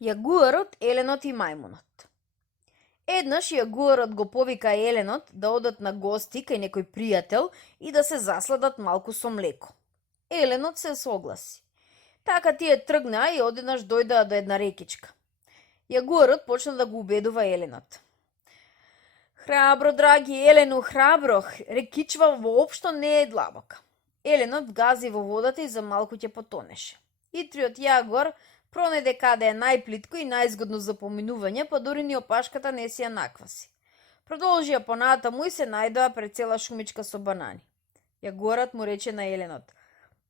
Јагуарот, еленот и мајмунот. Еднаш јагуарот го повика еленот да одат на гости кај некој пријател и да се засладат малку со млеко. Еленот се согласи. Така тие тргнаа и одеднаш дојдоа до една рекичка. Јагуарот почна да го убедува еленот. Храбро, драги Елену, храбро, рекичва воопшто не е длабока. Еленот гази во водата и за малку ќе потонеше. Итриот јагуар пронајде каде е најплитко и најзгодно за поминување, па дури ни опашката не си ја накваси. Продолжија понатаму и се најдоа пред цела шумичка со банани. Јагуарот му рече на еленот: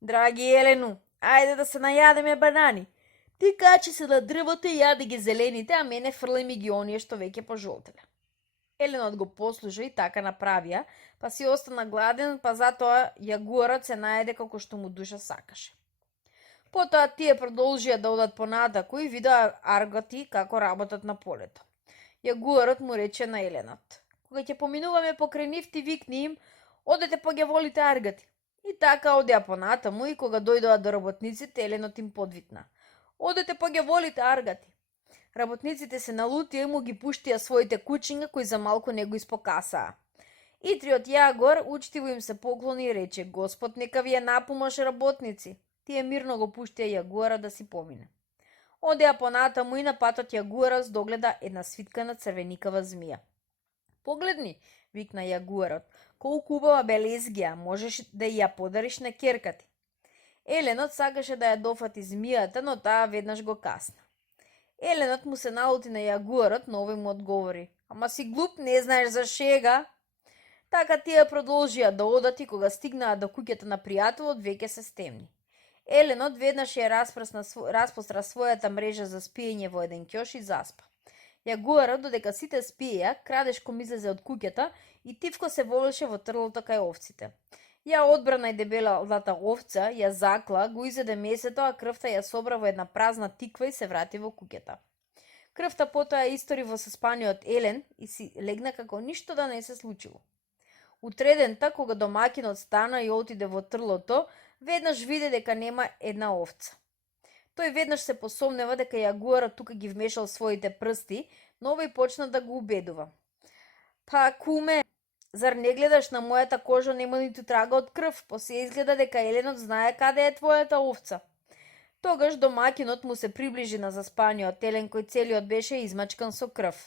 Драги Елену, ајде да се најадеме банани. Ти качи се на дрвото и јади ги зелените, а мене фрлај ми ги оние што веќе пожолтеле. Еленот го послужа и така направија, па си остана гладен, па затоа јагуарот се најде како што му душа сакаше. Потоа тие продолжија да одат понатаку и видоа аргати како работат на полето. Јагуарот му рече на еленот: Кога ќе поминуваме покрај нив, ти викни им: Одете па ги волите аргати. И така одеа понатаму и кога дојдоа до работниците, еленот им подвикна: Одете па ги волите аргати. Работниците се налутија и му ги пуштија своите кучиња кои за малку не го испокасаа. Итриот јагуар учтиво им се поклони и рече: Господ нека ви е напомош, работници. Тие мирно го пуштија јагуара да си помине. Одеа понатаму и на патот јагуарот догледа една свиткана црвеникава змија. Погледни, викна јагуарот, колку убава белезгија, можеш да ја подариш на ќерка ти. Еленот сакаше да ја дофати змијата, но таа веднаш го касна. Еленот му се налути на јагуарот, но овој му одговори: Ама си глуп, не знаеш за шега. Така тие продолжија да одат и кога стигнаа до куќата на пријателот, веќе се стемни. Еленот веднаш ја распостра својата мрежа за спиење во еден ќош и заспа. Јагуарот, додека сите спиеја, крадешком излезе од куќата и тивко се вовлеше во трлото кај овците. Ја одбра најдебелата овца, ја закла, го изеде месето, а крвта ја собра во една празна тиква и се врати во куќата. Крвта потоа ја истори во спаниот Елен и си легна како ништо да не се случило. Утредента, кога домакинот стана и отиде во трлото, веднаш виде дека нема една овца. Тој веднаш се посомнева дека јагуарот тука ги вмешал своите прсти, но овој почна да го убедува. Па, куме, зар не гледаш на мојата кожа нема ниту трага од крв, посе изгледа дека Еленот знае каде е твојата овца. Тогаш домакинот му се приближи на заспаниот Елен кој целиот беше измачкан со крв.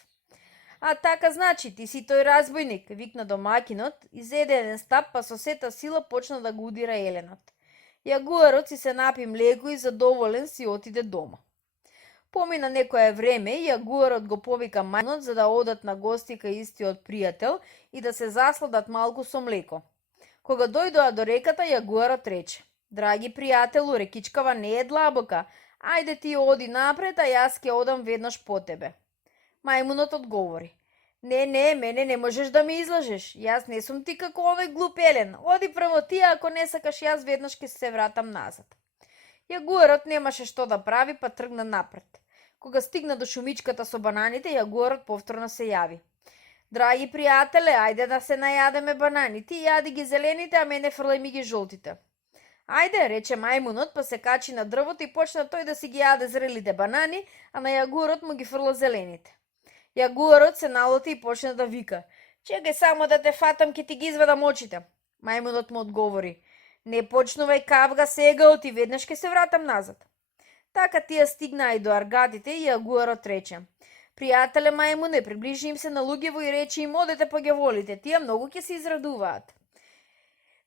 А така значи, ти си тој разбойник, викна домакинот, изеде еден стап, па со сета сила почна да го удира Еленот. Јагуарот си се напи млеко и задоволен си отиде дома. Помина некое време и јагуарот го повика мајмунот за да одат на гости кај истиот пријател и да се засладат малку со млеко. Кога дојдоа до реката, јагуарот рече: Драги пријателу, рекичкава не е длабока, ајде ти оди напред, а јас ќе одам веднаш по тебе. Мајмунот одговори: Не, мене не можеш да ме излажеш. Јас не сум ти како овој глуп Елен. Оди прво ти, ако не сакаш јас веднаш ќе се вратам назад. Јагуарот немаше што да прави, па тргна напред. Кога стигна до шумичката со бананите, јагуарот повторно се јави. Драги пријателе, ајде да се најадеме банани. Ти јади ги зелените, а мене фрлај ми ги жолтите. Ајде, рече мајмунот, па се качи на дрвото и почна тој да си ги јаде зрелите банани, а на јагуарот му ги фрла зелените. Јагуарот се налути и почна да вика: Чекај само да те фатам, ќе ти ги извадам очите. Мајмунот му одговори: Не почнувај кавга сега, оти веднаш ќе се вратам назад. Така тие стигнаа и до аргатите и јагуарот рече: Пријателе мајмуне, приближи им се на луѓево и рече им: Одете па ги волите, тие многу ќе се израдуваат.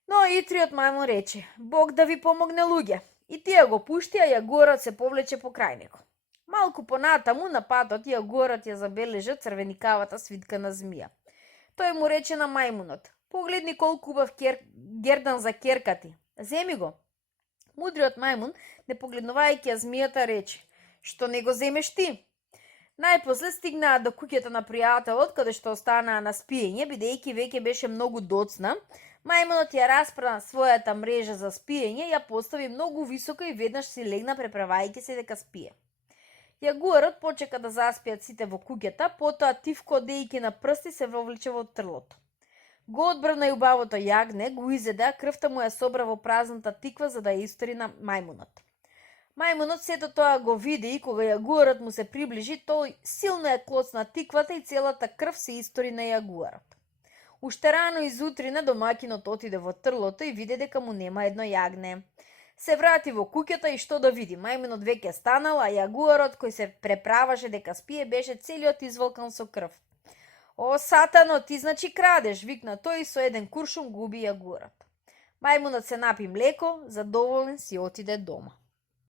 Но итриот мајмун рече: Бог да ви помогне, луѓе. И тие го пуштија, јагуарот се повлече покрај него. Малку понатаму на патот јагуарот ја забележа црвеникавата свиткана змија. Тој му рече на мајмунот: Погледни колку убав гердан за ќерка ти. Земи го. Мудриот мајмун, не погледнувајќи ја змијата, рече: Што не го земеш ти? Најпосле стигнаа до куќата на пријателот, каде што останаа на спиење, бидејќи веќе беше многу доцна. Мајмунот ја распра својата мрежа за спиење, ја постави многу високо и веднаш си легна преправајќи се дека спие. Јагуарот почека да заспиат сите во куќата, потоа тивко одејќи на прсти се вовлече во трлото. Го одбрана и убавото јагне, го изеде, а крвта му ја собра во празната тиква за да ја истори на мајмунот. Мајмунот сето тоа го види и кога јагуарот му се приближи, тој силно ја клоцна тиквата и целата крв се истори на јагуарот. Уште рано изутрина домаќинот отиде во трлото и виде дека му нема едно јагне. Се врати во куќата и што да види, мајмунот веќе станал, а јагуарот кој се преправаше дека спие беше целиот изволкан со крв. О, сатано, ти значи крадеш, викна тој и со еден куршум губи јагуарот. Мајмунот се напи млеко, задоволен си отиде дома.